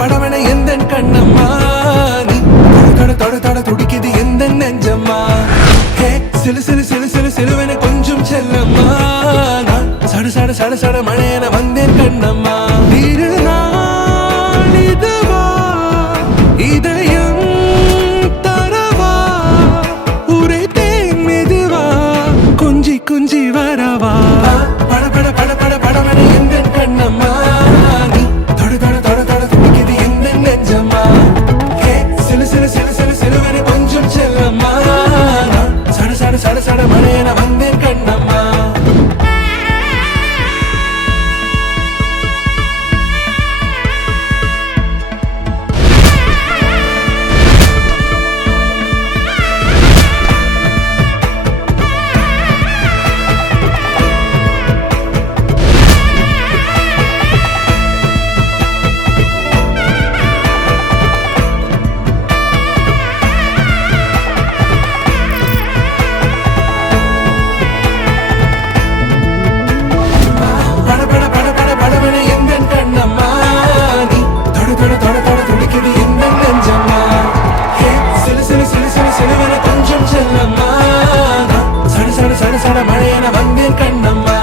படவன எந்த கண்ணம்மா நீ தொட தொட தொட துடிக்குது எந்த நெஞ்சம்மா சிலு சிலு சிலு சிலு சிலுவன கொஞ்சம் செல்லம்மா நான் சட சட சட சட மழையன வந்தேன் கண்ணம்மா திருநாள் இதுவா இதயம் தரவா உரைத்தேன் மெதுவா கொஞ்சி கொஞ்சி வரவா பட பட பட பட படவன எந்த கண்ணம்மா நீ தொட தொட தொட தொட துடிக்குது எந்த நெஞ்சம்மா சிலு சிலு சிலு சிலு சிலுவன கொஞ்சம் செல்லம்மா சட சட சட சட மழையன வந்தேன் கண்ணம்மா மழையன வந்தேன் கண்ணம்மா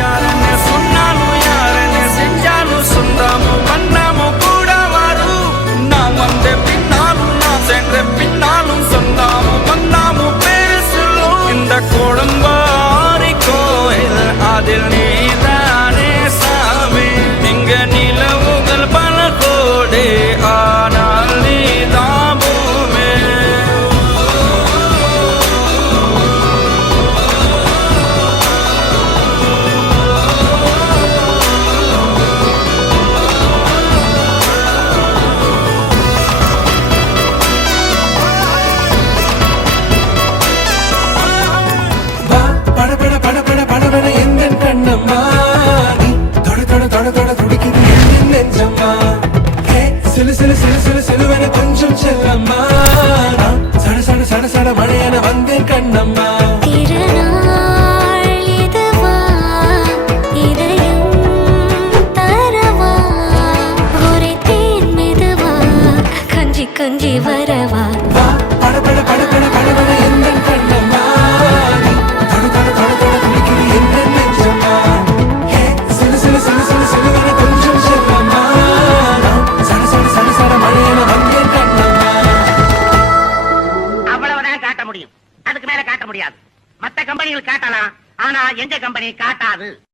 யாரன்னு சொன்னாலும் யாரன்னு செஞ்சாலும் சொந்தாமும் வண்ணாமும் கூட வரும் நான் வந்த பின்னாலும் நான் சென்ற பின்னாலும் சொந்தாமும் வண்ணாமும் பேரு சொல்லும் இந்த கோடம்பாரி கோயில் அதில் நீதானே சாமி இங்க நிலவுகள் பல கோடி ஆனால் நீதான் பூமி பட பட பட பட படவன எந்த கண்ணம்மா நீ தொட தொட தொட தொட துடிக்குது எந்த நெஞ்சம்மா சிலு சிலு சிலு சிலு சிலுவன கொஞ்சம் செல்லம்மா சட சட சட சட மழையன வந்தேன் கண்ணம்மா திருநாள் இதுவா இதயம் தரவா உரைத்தேன் மெதுவா கஞ்சி கஞ்சி வரவா பட பட பட பட படவன எந்த கண்ணம்மா நீ தொட தொட தொட தொட துடிக்குது எந்த நெஞ்சம்மா சிலு சிலு சிலு சிலு சிலுவன கொஞ்சம் செல்லம்மா சட சட சட சட மழையன வந்தேன் கண்ணம்மா அவ்வளவுதான் காட்ட முடியும். அதுக்கு மேல காட்ட முடியாது. மத்த கம்பெனிகள் காட்டலாம், ஆனா எங்க கம்பெனி காட்டாது.